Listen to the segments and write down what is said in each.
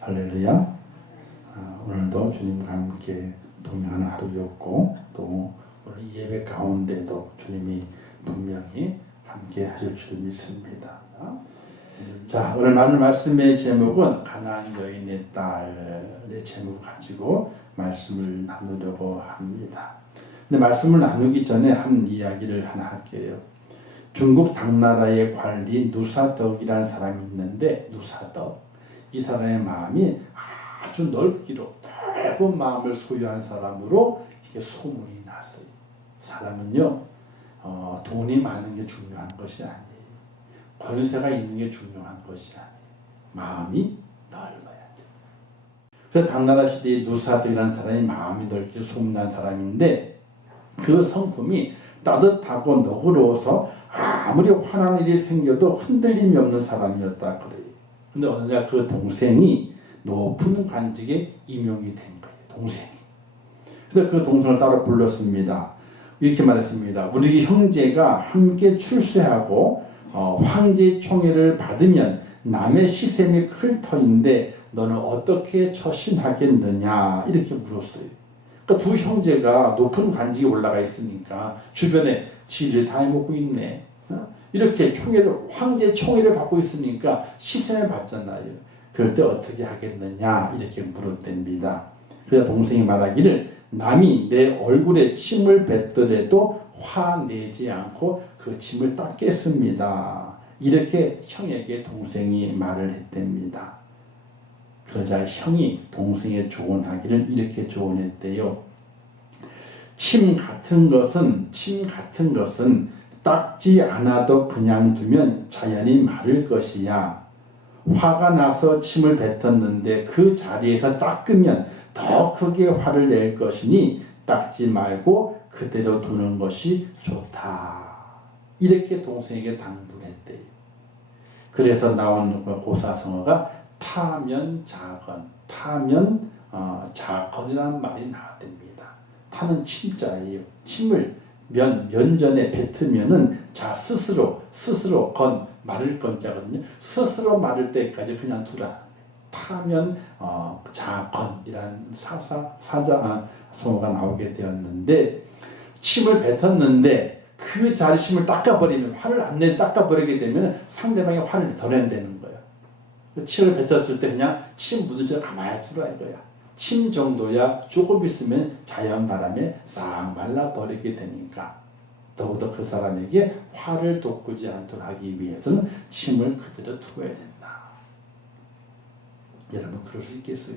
할렐루야. 오늘도 주님과 함께 동행하는 하루였고 또 오늘 예배 가운데도 주님이 분명히 함께 하실 줄 믿습니다. 자, 오늘 나눌 말씀의 제목은 가나안 여인의 딸의 제목을 가지고 말씀을 나누려고 합니다. 근데 말씀을 나누기 전에 한 이야기를 하나 할게요. 중국 당나라의 관리 누사덕이라는 사람이 있는데, 누사덕, 이 사람의 마음이 아주 넓기로 넓은 마음을 소유한 사람으로 이게 소문이 났어요. 사람은요, 돈이 많은 게 중요한 것이 아니에요. 권세가 있는 게 중요한 것이 아니에요. 마음이 넓어야 돼요. 그래서 당나라 시대의 누사덕이라는 사람이 마음이 넓게 소문난 사람인데, 그 성품이 따뜻하고 너그러워서 아무리 화난 일이 생겨도 흔들림이 없는 사람이었다 그래요. 근데 어느 날 그 동생이 높은 관직에 임용이 된 거예요. 동생이. 그래서 그 동생을 따로 불렀습니다. 이렇게 말했습니다. 우리 형제가 함께 출세하고 황제의 총애를 받으면 남의 시샘이 클 터인데 너는 어떻게 처신하겠느냐 이렇게 물었어요. 그러니까 두 형제가 높은 관직에 올라가 있으니까 주변에 지를 다 해먹고 있네. 이렇게 황제 총애를 받고 있으니까 시선을 받잖아요. 그럴 때 어떻게 하겠느냐 이렇게 물었답니다. 그래서 동생이 말하기를 남이 내 얼굴에 침을 뱉더라도 화내지 않고 그 침을 닦겠습니다. 이렇게 형에게 동생이 말을 했답니다. 그러자 형이 동생의 조언하기를 이렇게 조언했대요. 침 같은 것은 닦지 않아도 그냥 두면 자연히 마를 것이야. 화가 나서 침을 뱉었는데 그 자리에서 닦으면 더 크게 화를 낼 것이니 닦지 말고 그대로 두는 것이 좋다. 이렇게 동생에게 당부를 했대요. 그래서 나온 고사성어가 타면 자건, 자건이라는 말이 나왔답니다. 타는 침자예요. 침을 면전에 뱉으면은 스스로 마를 건자거든요. 스스로 마를 때까지 그냥 두라. 타면 자건이란 사자성어가 나오게 되었는데, 침을 뱉었는데 그 자리 침을 닦아버리면, 화를 안 내 닦아버리게 되면 상대방이 화를 더 낸다는 거예요. 침을 뱉었을 때 그냥 침 묻은 채 가만히 두라 이거야. 침 정도야 조금 있으면 자연 바람에 싹 말라버리게 되니까 더욱더 그 사람에게 화를 돋구지 않도록 하기 위해서는 침을 그대로 두어야 된다. 여러분 그럴 수 있겠어요?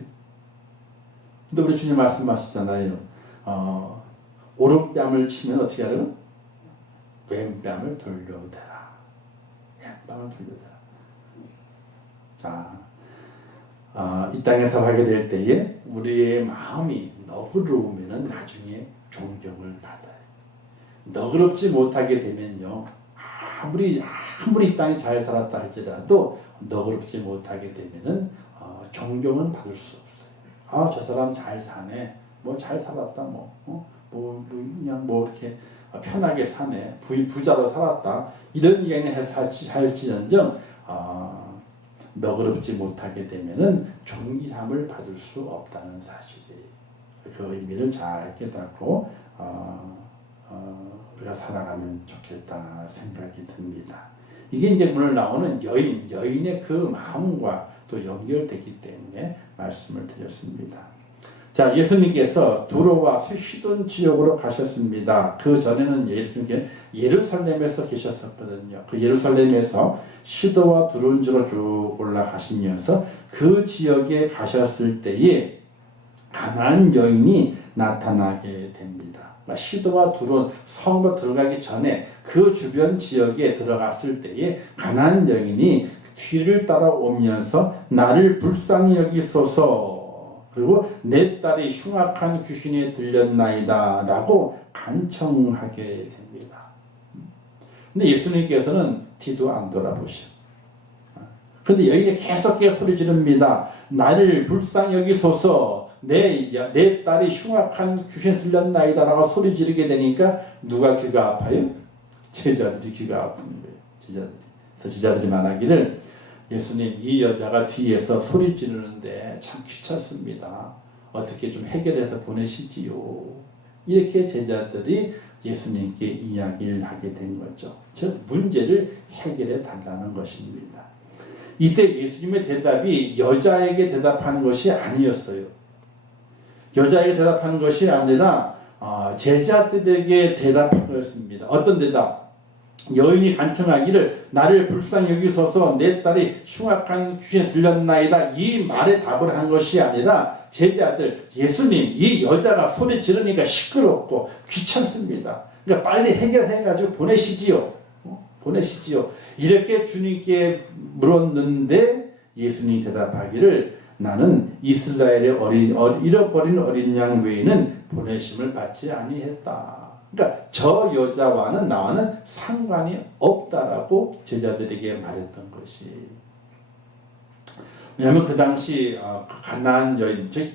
근데 우리 주님 말씀하시잖아요. 오른뺨을 치면 어떻게 하려고? 왼뺨을 돌려대라. 왼뺨을 돌려대라. 자, 이 땅에 살아가게 될 때에 우리의 마음이 너그러우면 나중에 존경을 받아요. 너그럽지 못하게 되면요, 아무리 이 땅에 잘 살았다 할지라도 너그럽지 못하게 되면은 존경은 받을 수 없어요. 저 사람 잘 사네, 뭐 잘 살았다, 그냥 이렇게 편하게 사네, 부자로 살았다, 이런 이야기를 할지언정 너그럽지 못하게 되면은 존귀함을 받을 수 없다는 사실이에요. 그 의미를 잘 깨닫고 우리가 살아가면 좋겠다 생각이 듭니다. 이게 이제 오늘 나오는 여인의 그 마음과 또 연결되기 때문에 말씀을 드렸습니다. 자, 예수님께서 두로와 시돈 지역으로 가셨습니다. 그 전에는 예수님께 예루살렘에서 계셨었거든요. 그 예루살렘에서 시도와 두로인 지로 쭉 올라가시면서 그 지역에 가셨을 때에 가나안 여인이 나타나게 됩니다. 시도와 두론 성으로 들어가기 전에 그 주변 지역에 들어갔을 때에 가나안 여인이 뒤를 따라오면서 나를 불쌍히 여기소서, 그리고 내 딸이 흉악한 귀신에 들렸나이다 라고 간청하게 됩니다. 근데 예수님께서는 뒤도 안 돌아보셔. 그런데 여인이 계속해서 소리 지릅니다. 나를 불쌍히 여기소서, 내 딸이 흉악한 귀신에 들렸나이다 라고 소리 지르게 되니까 누가 귀가 아파요? 제자들이 귀가 아픈 거예요. 제자들이 말하기를 예수님, 이 여자가 뒤에서 소리 지르는데 참 귀찮습니다. 어떻게 좀 해결해서 보내시지요. 이렇게 제자들이 예수님께 이야기를 하게 된 거죠. 즉 문제를 해결해 달라는 것입니다. 이때 예수님의 대답이 여자에게 대답하는 것이 아니었어요. 여자에게 대답하는 것이 아니라 제자들에게 대답한 것입니다. 어떤 대답? 여인이 간청하기를 나를 불쌍히 여기소서 내 딸이 흉악한 귀에 들렸나이다. 이 말에 답을 한 것이 아니라 제자들, 예수님, 이 여자가 소리 지르니까 시끄럽고 귀찮습니다. 그러니까 빨리 해결해가지고 보내시지요. 보내시지요. 이렇게 주님께 물었는데 예수님이 대답하기를 나는 이스라엘의 잃어버린 어린 양 외에는 보내심을 받지 아니했다. 그러니까 저 여자와는 나와는 상관이 없다라고 제자들에게 말했던 것이. 왜냐하면 그 당시 가나안 여인, 즉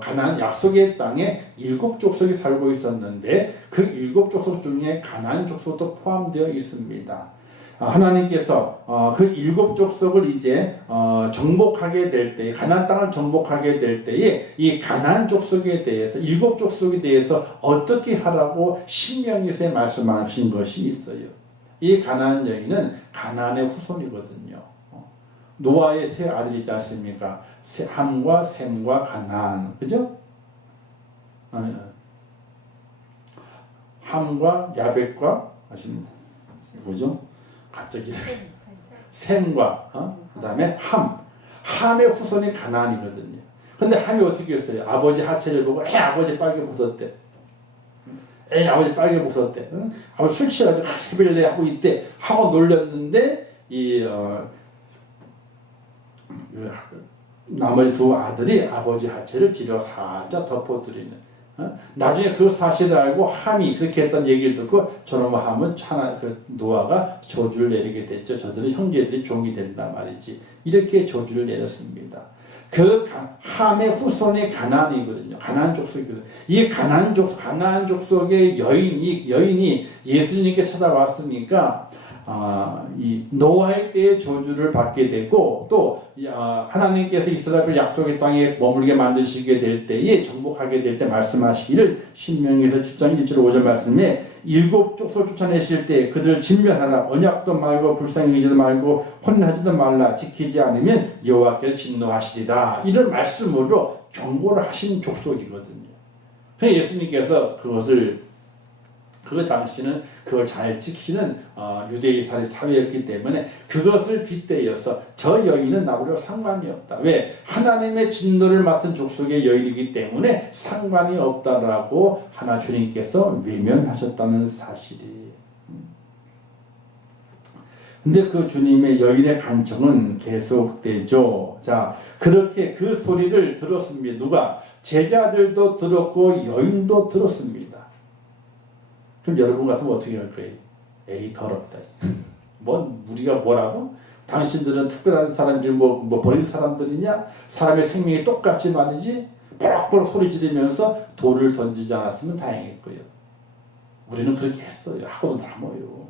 가나안 약속의 땅에 7족속이 살고 있었는데 그 7족속 중에 가나안 족속도 포함되어 있습니다. 하나님께서 그 7족속을 이제 정복하게 될 때, 가나안 땅을 정복하게 될 때에 이 가나안 족속에 대해서 7족속에 대해서 어떻게 하라고 신명기서에 말씀하신 것이 있어요. 이 가나안 여인은 가나안의 후손이거든요. 노아의 세 아들이지 않습니까? 함과 셈과 가나안, 그죠? 함과 야벳과 뭐죠? 갑자기 셈과 그 다음에 함의 후손이 가나안이거든요. 근데 함이 어떻게 했어요? 아버지 하체를 보고 아버지 빨개 벗었대. 아버지 빨개 벗었대. 아버지 술 취해가지고 해빌레 하고 있대 하고 놀렸는데 나머지 두 아들이 아버지 하체를 뒤로 살짝 덮어드리는. 나중에 그 사실을 알고 함이 그렇게 했다는 얘기를 듣고 저놈의 함은 노아가 저주를 내리게 됐죠. 저들은 형제들이 종이 된단 말이지. 이렇게 저주를 내렸습니다. 그 함의 후손이 가나안이거든요. 가나안 족속이거든요. 이 가나안 족속의 여인이 예수님께 찾아왔으니까 이 노아의 때의 저주를 받게 되고 또 하나님께서 이스라엘 약속의 땅에 머물게 만드시게 될 때에 정복하게 될 때 말씀하시기를 신명기서 7장 1절 5절 말씀에 7족속 쫓아내실 때 그들을 진멸하라. 언약도 말고 불쌍히 여기지도 말고 혼내지도 말라. 지키지 않으면 여호와께서 진노하시리라. 이런 말씀으로 경고를 하신 족속이거든요. 그래서 예수님께서 그 당시는 그걸 잘 지키는 유대인 사회였기 때문에 그것을 빗대어서 저 여인은 나보다 상관이 없다. 왜? 하나님의 진노를 맡은 족속의 여인이기 때문에 상관이 없다라고 하나 주님께서 외면하셨다는 사실이. 근데 그 주님의 여인의 간청은 계속되죠. 자, 그렇게 그 소리를 들었습니다. 누가? 제자들도 들었고 여인도 들었습니다. 그럼 여러분 같으면 어떻게 할 거예요? 에이 더럽다. 우리가 뭐라고? 당신들은 특별한 사람들 버린 사람들이냐? 사람의 생명이 똑같지 말이지? 버럭버럭 소리 지르면서 돌을 던지지 않았으면 다행했고요. 우리는 그렇게 했어요. 하고도 남아요.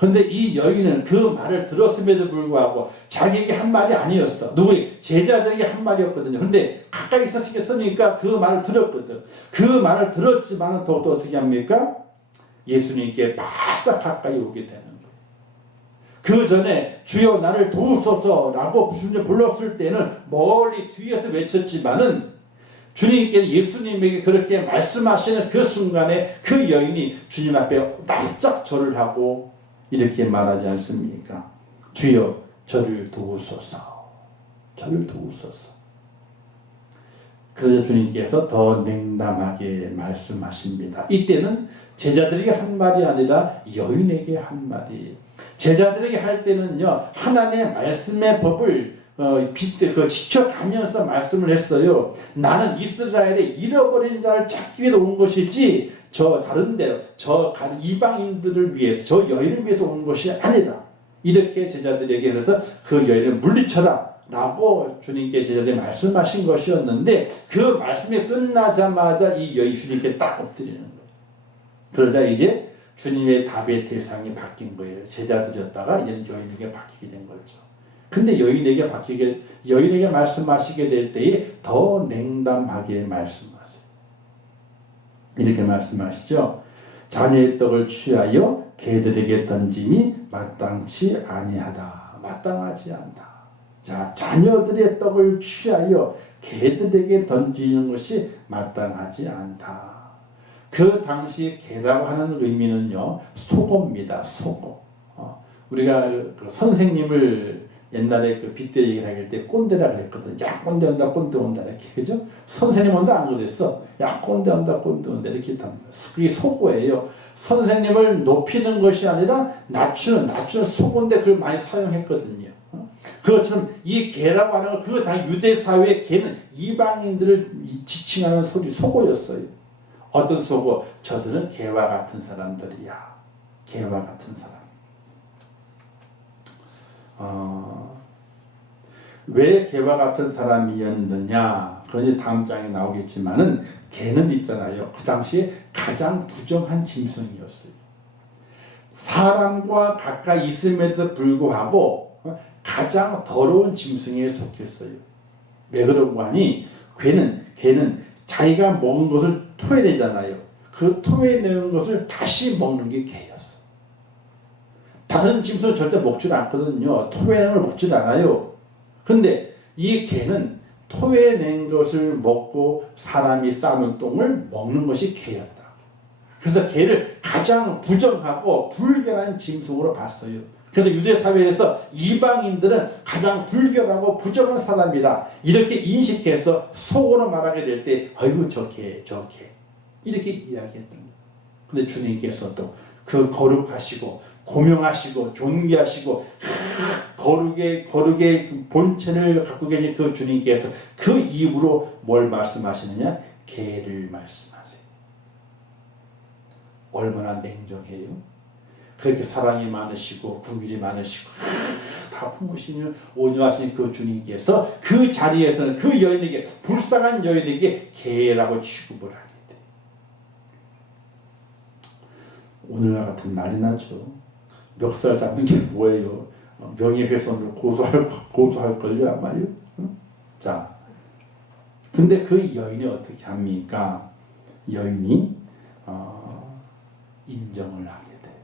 그런데 이 여인은 그 말을 들었음에도 불구하고 자기에게 한 말이 아니었어. 제자들에게 한 말이었거든요. 근데 가까이 서니까 그 말을 들었거든. 그 말을 들었지만 또 어떻게 합니까? 예수님께 바싹 가까이 오게 되는 거예요. 그 전에 주여 나를 도우소서라고 주님 불렀을 때는 멀리 뒤에서 외쳤지만은 주님께 예수님에게 그렇게 말씀하시는 그 순간에 그 여인이 주님 앞에 납작 절을 하고 이렇게 말하지 않습니까? 주여 저를 도우소서. 저를 도우소서. 그래서 주님께서 더 냉담하게 말씀하십니다. 이때는 제자들에게 한 말이 아니라 여인에게 한 말이. 제자들에게 할 때는요, 하나님의 말씀의 법을 지켜가면서 말씀을 했어요. 나는 이스라엘의 잃어버린 자를 찾기 위해 온 것이지 다른 데로 이방인들을 위해서 저 여인을 위해서 온 것이 아니다. 이렇게 제자들에게 그래서 그 여인을 물리쳐라 라고 주님께 제자들이 말씀하신 것이었는데 그 말씀이 끝나자마자 이 여인 주님께 딱 엎드리는 거예요. 그러자 이제 주님의 답의 대상이 바뀐 거예요. 제자들이었다가 이제는 여인에게 바뀌게 된 거죠. 근데 여인에게 말씀하시게 될 때에 더 냉담하게 말씀하세요. 이렇게 말씀하시죠. 자녀의 떡을 취하여 개들에게 던짐이 마땅치 아니하다. 마땅하지 않다. 자, 자녀들의 떡을 취하여 개들에게 던지는 것이 마땅하지 않다. 그 당시 개라고 하는 의미는요, 속어입니다. 속어. 우리가 그 선생님을 옛날에 그 빗대 얘기를 할 때 꼰대라 그랬거든. 야, 꼰대 온다, 꼰대 온다. 이렇게. 그죠? 선생님 온다 안 그랬어. 야, 꼰대 온다, 꼰대 온다. 이렇게 합니다. 그게 속어예요. 선생님을 높이는 것이 아니라 낮추는 속어인데 그걸 많이 사용했거든요. 그것처럼 이 개라고 하는 건 그 당 유대 사회의 개는 이방인들을 지칭하는 소리, 속어였어요. 어떤 속어? 저들은 개와 같은 사람들이야. 개와 같은 사람. 왜 개와 같은 사람이었느냐? 그건 이제 다음 장에 나오겠지만은 개는 있잖아요. 그 당시에 가장 부정한 짐승이었어요. 사람과 가까이 있음에도 불구하고 가장 더러운 짐승에 속했어요. 왜 그런가 하니 개는 자기가 먹은 것을 토해내잖아요. 그 토해내는 것을 다시 먹는 게 개였어. 다른 짐승은 절대 먹질 않거든요. 토해내는 걸 먹질 않아요. 근데 이 개는 토해낸 것을 먹고 사람이 싸는 똥을 먹는 것이 개였다. 그래서 개를 가장 부정하고 불결한 짐승으로 봤어요. 그래서 유대 사회에서 이방인들은 가장 불결하고 부정한 사람이다. 이렇게 인식해서 속으로 말하게 될 때 아이고 저 개 이렇게 이야기했던 거예요. 근데 주님께서도 그 거룩하시고 고명하시고 존귀하시고 거룩의 본체를 갖고 계신 그 주님께서 그 입으로 뭘 말씀하시느냐? 개를 말씀하세요. 얼마나 냉정해요. 그렇게 사랑이 많으시고 긍휼이 많으시고 다 품으시는 온유하신 그 주님께서 그 자리에서는 그 여인에게, 불쌍한 여인에게 개라고 취급을 하게 돼요. 오늘날 같은 날이 나죠. 멱살 잡는 게 뭐예요? 명예훼손으로 고소할걸요 아마요. 자, 근데 그 여인이 어떻게 합니까? 여인이 인정을 하게 돼요.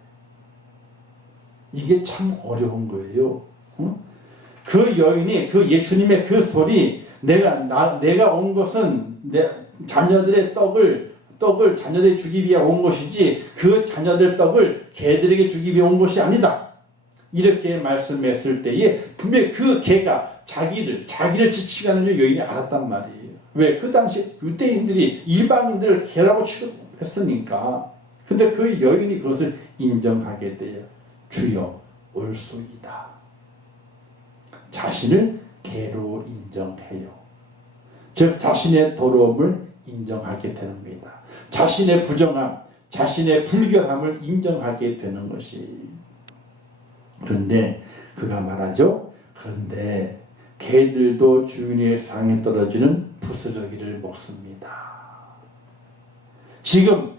이게 참 어려운 거예요. 그 여인이 그 예수님의 그 소리, 내가 온 것은 내 자녀들의 떡을 자녀들에게 주기 위해 온 것이지 그 자녀들 떡을 개들에게 주기 위해 온 것이 아니다. 이렇게 말씀했을 때에 분명히 그 개가 자기를 지칭하는 줄 여인이 알았단 말이에요. 왜? 그 당시 유대인들이 이방인들을 개라고 취급했으니까. 근데 그 여인이 그것을 인정하게 돼요. 주여 올소이다. 자신을 개로 인정해요. 즉 자신의 더러움을 인정하게 됩니다. 자신의 부정함, 자신의 불결함을 인정하게 되는 것이. 그런데 그가 말하죠. 그런데 개들도 주인의 상에 떨어지는 부스러기를 먹습니다. 지금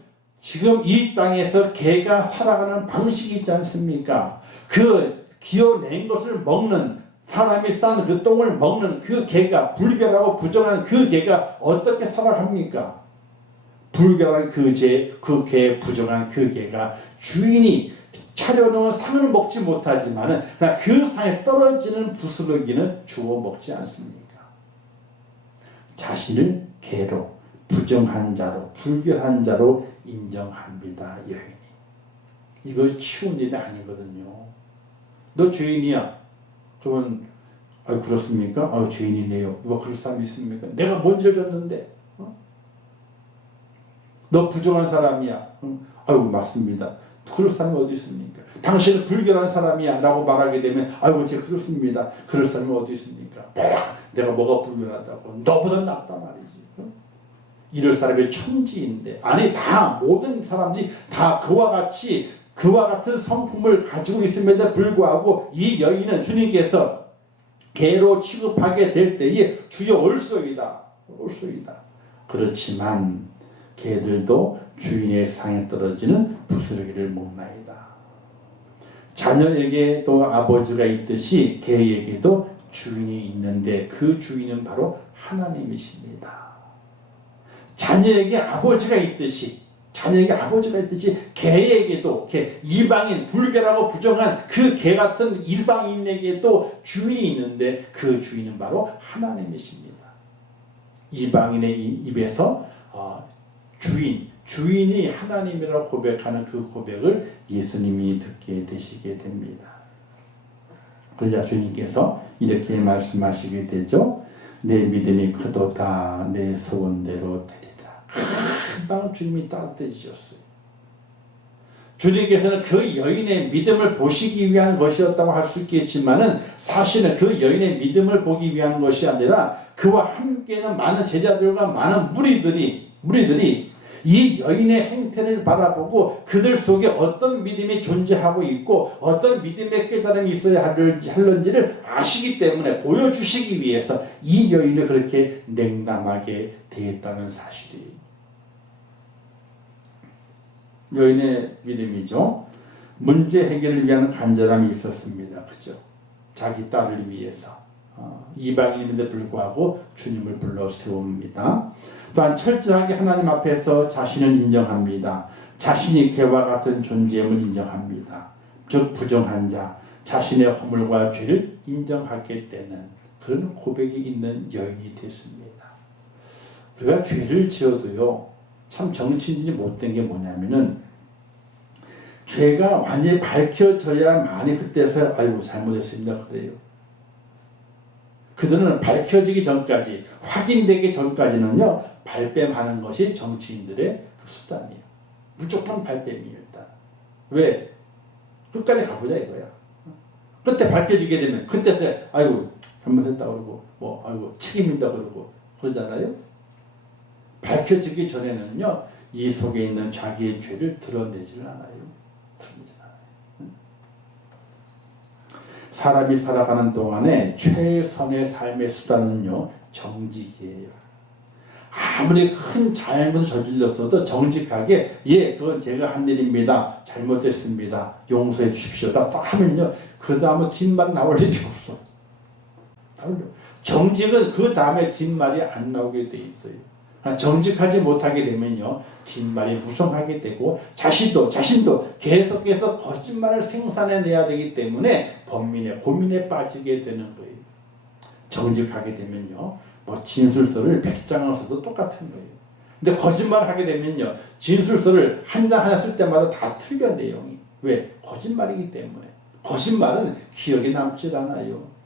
이 땅에서 개가 살아가는 방식이 있지 않습니까? 그 기어낸 것을 먹는, 사람이 싼 그 똥을 먹는 그 개가, 불결하고 부정한 그 개가 어떻게 살아갑니까? 불결한 그 개, 부정한 그 개가 주인이 차려놓은 상을 먹지 못하지만 그 상에 떨어지는 부스러기는 주워 먹지 않습니까? 자신을 개로, 부정한 자로, 불결한 자로 인정합니다. 여인이. 이거 쉬운 일이 아니거든요. 너 죄인이야. 그러면 그렇습니까? 죄인이네요. 누가 그럴 사람이 있습니까? 내가 뭔 죄를 졌는데? 너 부정한 사람이야. 아이고 맞습니다. 그럴 사람이 어디 있습니까? 당신은 불결한 사람이야 라고 말하게 되면 아이고 제가 그렇습니다. 그럴 사람이 어디 있습니까? 내가 뭐가 불결하다고. 너보다 낫다 말이지. 이럴 사람이 천지인데, 아니 다 모든 사람들이 다 그와 같은 성품을 가지고 있음에도 불구하고 이 여인은 주님께서 개로 취급하게 될 때에 주여 올소이다. 그렇지만 개들도 주인의 상에 떨어지는 부스러기를 먹나이다. 자녀에게도 아버지가 있듯이 개에게도 주인이 있는데 그 주인은 바로 하나님이십니다. 자녀에게 아버지가 있듯이 개에게도 이방인 불결하고 부정한 그 개 같은 이방인에게도 주인이 있는데 그 주인은 바로 하나님이십니다. 이방인의 입에서 주인이 하나님이라고 고백하는 그 고백을 예수님이 듣게 되시게 됩니다. 그러자 주님께서 이렇게 말씀하시게 되죠. 내 믿음이 크도다 내 소원대로 되리라. 금방 주님이 따뜻해지셨어요. 주님께서는 그 여인의 믿음을 보시기 위한 것이었다고 할 수 있겠지만은 사실은 그 여인의 믿음을 보기 위한 것이 아니라 그와 함께는 많은 제자들과 많은 무리들이 이 여인의 행태를 바라보고 그들 속에 어떤 믿음이 존재하고 있고 어떤 믿음의 깨달음이 있어야 할는지를 아시기 때문에 보여주시기 위해서 이 여인을 그렇게 냉담하게 대했다는 사실이에요. 여인의 믿음이죠. 문제 해결을 위한 간절함이 있었습니다. 그죠? 자기 딸을 위해서 이방인인데 불구하고 주님을 불러 세웁니다. 또한 철저하게 하나님 앞에서 자신을 인정합니다. 자신이 개와 같은 존재임을 인정합니다. 즉 부정한 자, 자신의 허물과 죄를 인정하게 되는 그런 고백이 있는 여인이 됐습니다. 우리가 죄를 지어도요, 참 정치인들이 못된 게 뭐냐면은 죄가 완전히 밝혀져야만이 그때서 아이고 잘못했습니다 그래요. 그들은 밝혀지기 전까지, 확인되기 전까지는요, 발뺌하는 것이 정치인들의 그 수단이에요. 무조건 발뺌이에요, 일단. 왜? 끝까지 가보자 이거야. 그때 밝혀지게 되면, 그때서, 아이고, 잘못했다 그러고, 아이고, 책임진다 그러고, 그러잖아요? 밝혀지기 전에는요, 이 속에 있는 자기의 죄를 드러내지를 않아요. 사람이 살아가는 동안에 최선의 삶의 수단은요, 정직이에요. 아무리 큰 잘못을 저질렀어도 정직하게 그건 제가 한 일입니다. 잘못했습니다. 용서해 주십시오. 딱 하면요, 그 다음에 뒷말이 나올 일이 없어. 정직은 그 다음에 뒷말이 안 나오게 돼 있어요. 정직하지 못하게 되면요, 뒷말이 무성하게 되고 자신도 계속해서 거짓말을 생산해내야 되기 때문에 범민의 고민에 빠지게 되는 거예요. 정직하게 되면요, 진술서를 100장을 써도 똑같은 거예요. 근데 거짓말을 하게 되면요, 진술서를 한 장 하나 쓸 때마다 다 틀려 내용이. 왜? 거짓말이기 때문에. 거짓말은 기억에 남질 않아요.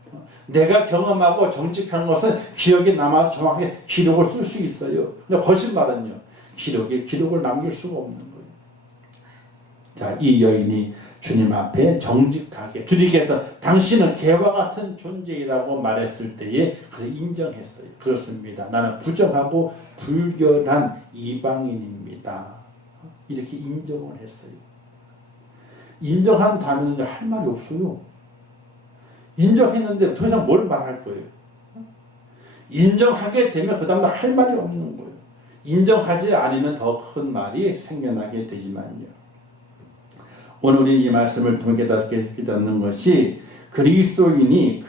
내가 경험하고 정직한 것은 기억에 남아서 정확하게 기록을 쓸 수 있어요. 근데 거짓말은요, 기록을 남길 수가 없는 거예요. 자, 이 여인이 주님 앞에 정직하게, 주님께서 당신은 개와 같은 존재이라고 말했을 때에 그래서 인정했어요. 그렇습니다. 나는 부정하고 불결한 이방인입니다. 이렇게 인정을 했어요. 인정한 다음에는 할 말이 없어요. 인정했는데 더 이상 뭘 말할 거예요? 인정하게 되면 그 다음에 할 말이 없는 거예요. 인정하지 않으면 더 큰 말이 생겨나게 되지만요. 오늘 우리 이 말씀을 통해 깨닫는 것이 그리스도인이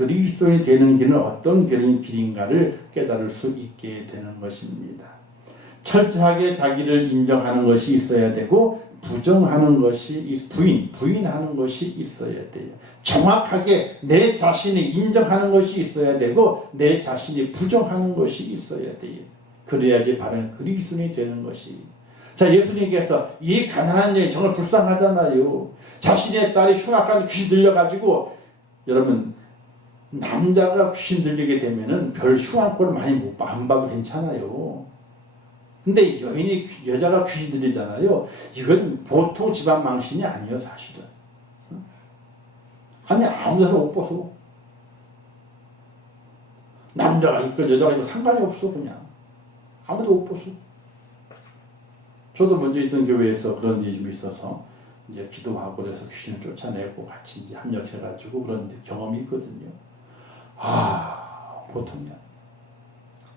되는 길은 어떤 길인가를 깨달을 수 있게 되는 것입니다. 철저하게 자기를 인정하는 것이 있어야 되고 부정하는 것이 부인하는 것이 있어야 돼요. 정확하게 내 자신이 인정하는 것이 있어야 되고 내 자신이 부정하는 것이 있어야 돼요. 그래야지 바른 그리스도인이 되는 것이. 자, 예수님께서 이 가난한 여인 정말 불쌍하잖아요. 자신의 딸이 흉악한 귀신 들려가지고, 여러분, 남자가 귀신 들리게 되면은 별 흉한 꼴을 많이 안 봐도 괜찮아요. 근데 여자가 귀신 들리잖아요. 이건 보통 집안 망신이 아니에요, 사실은. 아니, 아무 데서 못 벗어. 남자가 있건 여자가 있건 상관이 없어, 그냥. 아무도 못 벗어. 저도 먼저 있던 교회에서 그런 일이 좀 있어서 이제 기도하고 그래서 귀신을 쫓아내고 같이 이제 합력해가지고 그런 경험이 있거든요. 보통이야.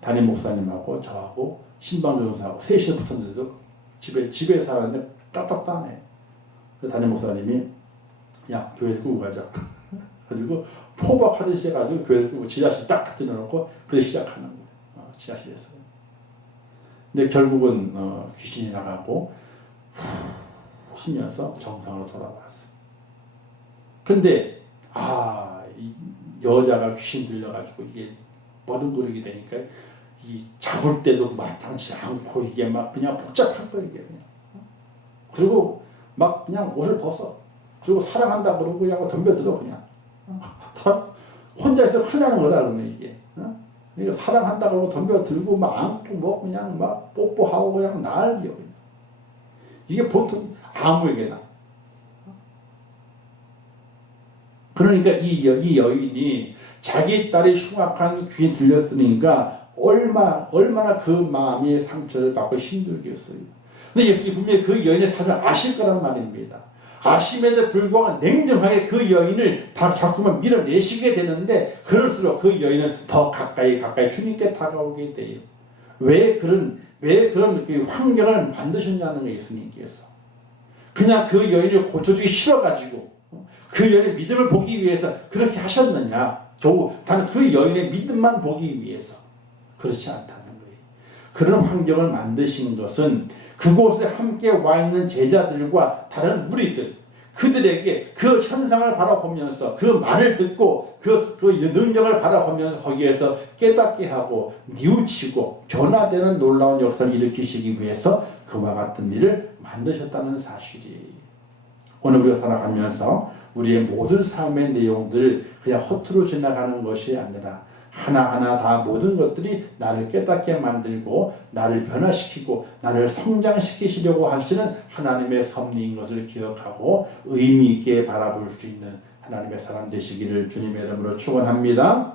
담임 목사님하고 저하고 신방 변호사하고 셋이 붙었는데도 집에 사는데 따뜻하네. 그 담임 목사님이 그냥 교회를 꾸고 가자. 가지고 포박하듯이 해가지고 교회를 꾸고 지하실 딱 갖다 놓고 그래 시작하는 거예요. 지하실에서. 근데 결국은 귀신이 나가고 쉬면서 정상으로 돌아왔어. 근데 이 여자가 귀신 들려가지고 이게 버둥거리게 되니까 이 잡을 때도 마땅치 않고 이게 막 그냥 복잡한 거예요 이게 그냥. 그리고 막 그냥 옷을 벗어. 그리고 사랑한다 그러고 그냥 덤벼들어 그냥. 혼자 있어 큰일 나는 거다 그러면 이게. 그러니까 사랑한다 그러고 덤벼들고 막 안고 뭐 그냥 막 뽀뽀하고 그냥 난리요. 이게 보통 아무에게나. 그러니까 이 여인이 자기 딸이 흉악한 귀에 들렸으니까 얼마나 그 마음이 상처를 받고 힘들겠어요. 근데 예수님이 분명히 그 여인의 삶을 아실 거란 말입니다. 아심에도 불구하고 냉정하게 그 여인을 다 자꾸만 밀어내시게 되는데 그럴수록 그 여인은 더 가까이 주님께 다가오게 돼요. 왜 그런 그 환경을 만드셨냐는 거예요. 예수님께서. 그냥 그 여인을 고쳐주기 싫어가지고 그 여인의 믿음을 보기 위해서 그렇게 하셨느냐. 단 그 여인의 믿음만 보기 위해서. 그렇지 않다는 거예요. 그런 환경을 만드신 것은 그곳에 함께 와 있는 제자들과 다른 무리들, 그들에게 그 현상을 바라보면서 그 말을 듣고 그 능력을 바라보면서 거기에서 깨닫게 하고 뉘우치고 변화되는 놀라운 역사를 일으키시기 위해서 그와 같은 일을 만드셨다는 사실이에요. 오늘 우리가 살아가면서 우리의 모든 삶의 내용들을 그냥 허투루 지나가는 것이 아니라 하나하나 다 모든 것들이 나를 깨닫게 만들고 나를 변화시키고 나를 성장시키시려고 하시는 하나님의 섭리인 것을 기억하고 의미 있게 바라볼 수 있는 하나님의 사람 되시기를 주님의 이름으로 축원합니다.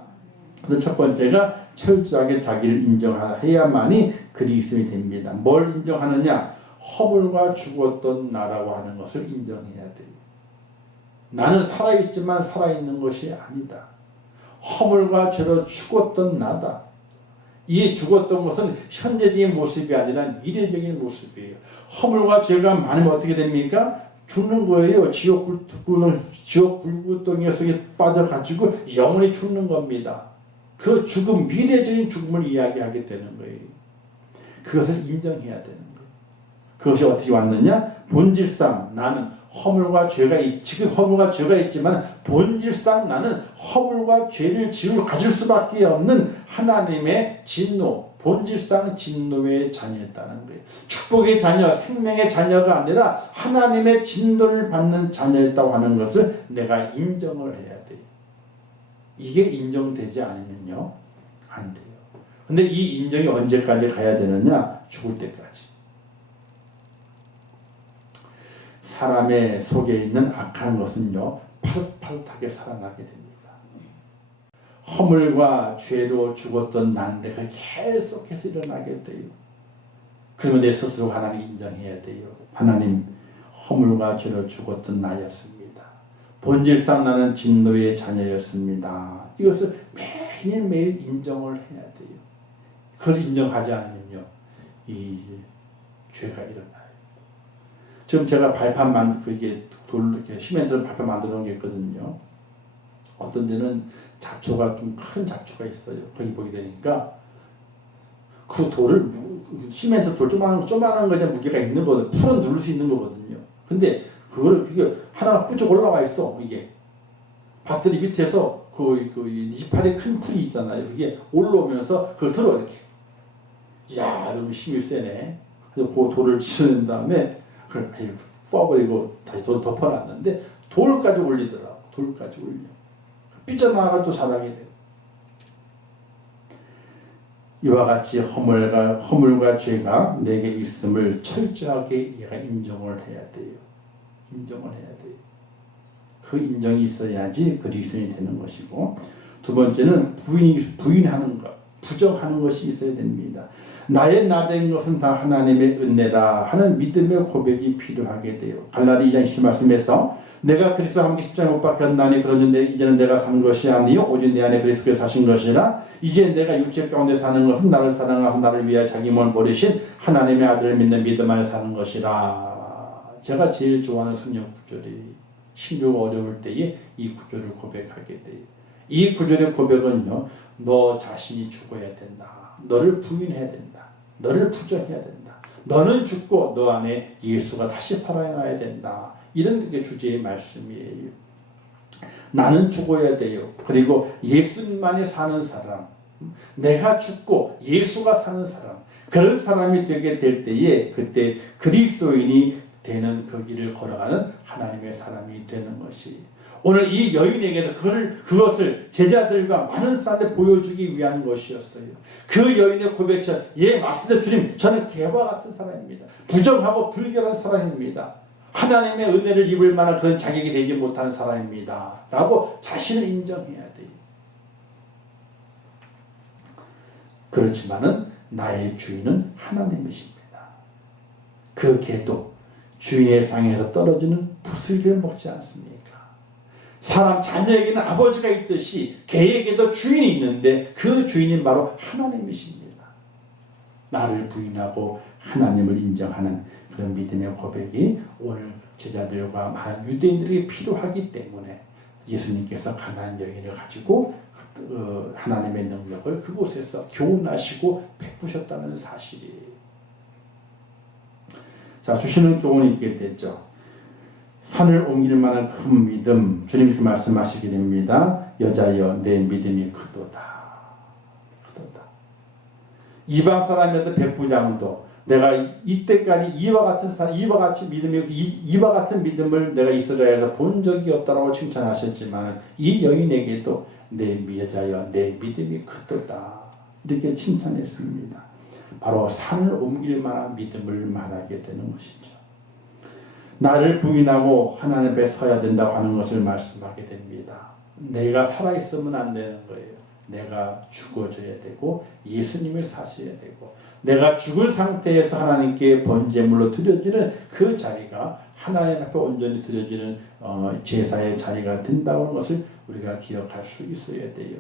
첫 번째가 철저하게 자기를 인정해야만이 그리스도인이 됩니다. 뭘 인정하느냐? 허물과 죽었던 나라고 하는 것을 인정해야 돼요. 나는 살아있지만 살아있는 것이 아니다. 허물과 죄로 죽었던 나다. 이 죽었던 것은 현재적인 모습이 아니라 미래적인 모습이에요. 허물과 죄가 많으면 어떻게 됩니까? 죽는 거예요. 지옥 불구덩이 속에 빠져가지고 영원히 죽는 겁니다. 그 죽음, 미래적인 죽음을 이야기하게 되는 거예요. 그것을 인정해야 되는 거예요. 그것이 어떻게 왔느냐? 본질상 나는 허물과 죄가 지금 허물과 죄가 있지만 본질상 나는 허물과 죄를 가질 수밖에 없는 하나님의 진노, 본질상 진노의 자녀였다는 거예요. 축복의 자녀, 생명의 자녀가 아니라 하나님의 진노를 받는 자녀였다고 하는 것을 내가 인정을 해야 돼요. 이게 인정되지 않으면요 안 돼요. 근데 이 인정이 언제까지 가야 되느냐? 죽을 때까지. 사람의 속에 있는 악한 것은요 파릇파릇하게 살아나게 됩니다. 허물과 죄로 죽었던 난데가 계속해서 일어나게 돼요. 그러면 내 스스로 하나님 인정해야 돼요. 하나님, 허물과 죄로 죽었던 나였습니다. 본질상 나는 진노의 자녀였습니다. 이것을 매일매일 인정을 해야 돼요. 그걸 인정하지 않으면요 이 죄가 일어나요. 지금 제가 발판 그게 이렇게 시멘트로 발판 만들어 놓은 게 있거든요. 어떤 데는 잡초가 좀 큰 잡초가 있어요. 거기 보게 되니까 그 돌을 시멘트 돌 조그마한 거에 무게가 있는 거거든요. 팔은 누를 수 있는 거거든요. 근데 그게 하나가 뿌쩍 올라와 있어. 이게 배터리 밑에서 그 이파리 큰 풀이 있잖아요. 그게 올라오면서 그걸 들어 이렇게. 이야, 너무 힘이 세네. 그래서 그 돌을 찢어낸 다음에 그걸 뽑아버리고 다시 덮어놨는데 돌까지 올리더라고. 돌까지 올려. 삐져나가 또 자라게 돼. 이와 같이 허물과 죄가 내게 있음을 철저하게 얘가 인정을 해야 돼요. 인정을 해야 돼요. 그 인정이 있어야지 그리스도인이 되는 것이고, 두 번째는 부인하는 것, 부정하는 것이 있어야 됩니다. 나의 나된 것은 다 하나님의 은혜라 하는 믿음의 고백이 필요하게 돼요. 갈라디 2장 10절 말씀에서 내가 그리스도와 함께 십자가에 못 박혔나니 그러는데 이제는 내가 사는 것이 아니요 오직 내 안에 그리스도께서 사신 것이라. 이제 내가 육체 가운데 사는 것은 나를 사랑하사 나를 위하여 자기 몸을 버리신 하나님의 아들을 믿는 믿음 안에 사는 것이라. 제가 제일 좋아하는 성경 구절이 힘들고 어려울 때에 이 구절을 고백하게 돼요. 이 구절의 고백은요, 너 자신이 죽어야 된다. 너를 부인해야 된다. 너를 부정해야 된다. 너는 죽고 너 안에 예수가 다시 살아나야 된다. 이런 게 주제의 말씀이에요. 나는 죽어야 돼요. 그리고 예수님만이 사는 사람, 내가 죽고 예수가 사는 사람, 그런 사람이 되게 될 때에 그때 그리스도인이 되는 그 길을 걸어가는 하나님의 사람이 되는 것이, 오늘 이 여인에게도 그것을 제자들과 많은 사람한테 보여주기 위한 것이었어요. 그 여인의 고백처럼, 예 맞습니다 주님, 저는 개와 같은 사람입니다. 부정하고 불결한 사람입니다. 하나님의 은혜를 입을 만한 그런 자격이 되지 못한 사람입니다 라고 자신을 인정해야 돼요. 그렇지만은 나의 주인은 하나님이십니다. 그 개도 주인의 상에서 떨어지는 부스러기를 먹지 않습니까? 사람 자녀에게는 아버지가 있듯이 개에게도 주인이 있는데 그 주인이 바로 하나님이십니다. 나를 부인하고 하나님을 인정하는 그런 믿음의 고백이 오늘 제자들과 많은 유대인들에게 필요하기 때문에 예수님께서 가나안 여인을 가지고 하나님의 능력을 그곳에서 교훈하시고 베푸셨다는 사실이에요. 자, 주시는 교훈이 있게 됐죠. 산을 옮길 만한 큰 믿음, 주님께 말씀하시게 됩니다. 여자여 내 믿음이 크도다. 크도다. 이방 사람이었던 백부장도 내가 이때까지 이와 같은 믿음을 내가 이스라엘에서 본 적이 없다라고 칭찬하셨지만 이 여인에게도 내 여자여 내 믿음이 크도다 이렇게 칭찬했습니다. 바로 산을 옮길 만한 믿음을 말하게 되는 것이죠. 나를 부인하고 하나님 앞에 서야 된다고 하는 것을 말씀하게 됩니다. 내가 살아있으면 안 되는 거예요. 내가 죽어져야 되고 예수님을 사셔야 되고 내가 죽은 상태에서 하나님께 번제물로 드려지는 그 자리가 하나님 앞에 온전히 드려지는 제사의 자리가 된다는 것을 우리가 기억할 수 있어야 돼요.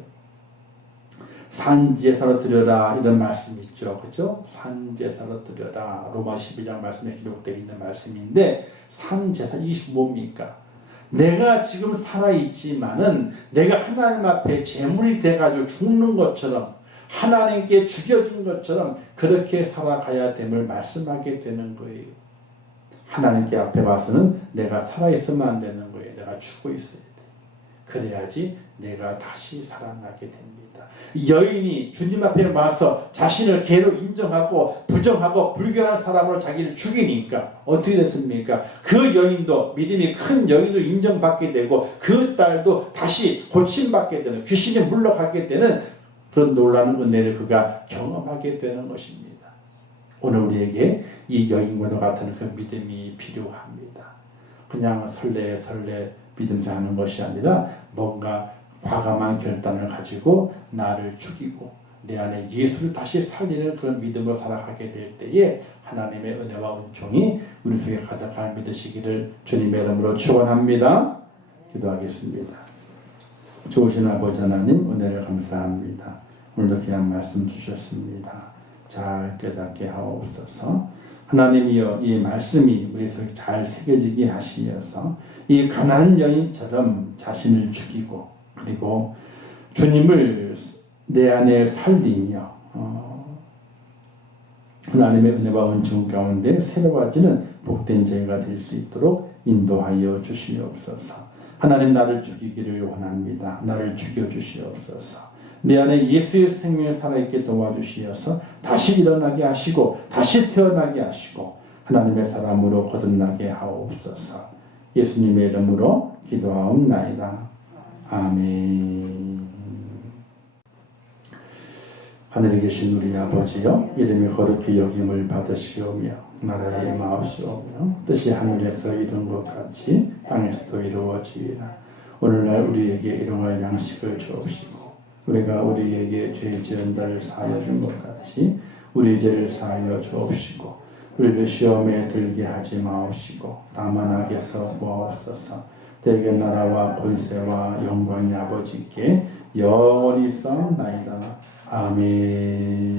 산제사로 드려라 이런 말씀이 있죠. 그렇죠? 산제사로 드려라. 로마 12장 말씀에 기록되어 있는 말씀인데 산제사 이것이 뭡니까? 내가 지금 살아있지만은 내가 하나님 앞에 제물이 돼가지고 죽는 것처럼 하나님께 죽여진 것처럼 그렇게 살아가야 됨을 말씀하게 되는 거예요. 하나님께 앞에 와서는 내가 살아있으면 안 되는 거예요. 내가 죽어 있어야 돼. 그래야지 내가 다시 살아나게 됩니다. 여인이 주님 앞에 와서 자신을 개로 인정하고 부정하고 불결한 사람으로 자기를 죽이니까 어떻게 됐습니까? 그 여인도 믿음이 큰 여인으로 인정받게 되고 그 딸도 다시 고침받게 되는, 귀신이 물러가게 되는 그런 놀라운 은혜를 그가 경험하게 되는 것입니다. 오늘 우리에게 이 여인과도 같은 그 믿음이 필요합니다. 그냥 설레 믿음자 하는 것이 아니라 뭔가 과감한 결단을 가지고 나를 죽이고 내 안에 예수를 다시 살리는 그런 믿음으로 살아가게 될 때에 하나님의 은혜와 은총이 우리 속에 가득할 믿으시기를 주님의 이름으로 축원합니다. 기도하겠습니다. 좋으신 아버지 하나님 은혜를 감사합니다. 오늘도 귀한 말씀 주셨습니다. 잘 깨닫게 하옵소서. 하나님이여 이 말씀이 우리 속에 잘 새겨지게 하시어서 이 가나안 여인처럼 자신을 죽이고 그리고 주님을 내 안에 살리며 하나님의 은혜와 은총 가운데 새로워지는 복된 저희가 될 수 있도록 인도하여 주시옵소서. 하나님 나를 죽이기를 원합니다. 나를 죽여주시옵소서. 내 안에 예수의 생명이 살아있게 도와주시어서 다시 일어나게 하시고 다시 태어나게 하시고 하나님의 사람으로 거듭나게 하옵소서. 예수님의 이름으로 기도하옵나이다. 아멘. 하늘에 계신 우리 아버지여 이름이 거룩히 여김을 받으시오며 나라의 임하옵시오며 뜻이 하늘에서 이룬 것 같이 땅에서도 이루어지리라. 오늘날 우리에게 일용할 양식을 주옵시고 우리가 우리에게 죄 지은 자를 사하여 준 것 같이 우리 죄를 사하여 주옵시고 우리를 시험에 들게 하지 마옵시고 다만 악에서 구하옵소서. 대개 나라와 권세와 영광이 아버지께 영원히 있사옵나이다. 아멘.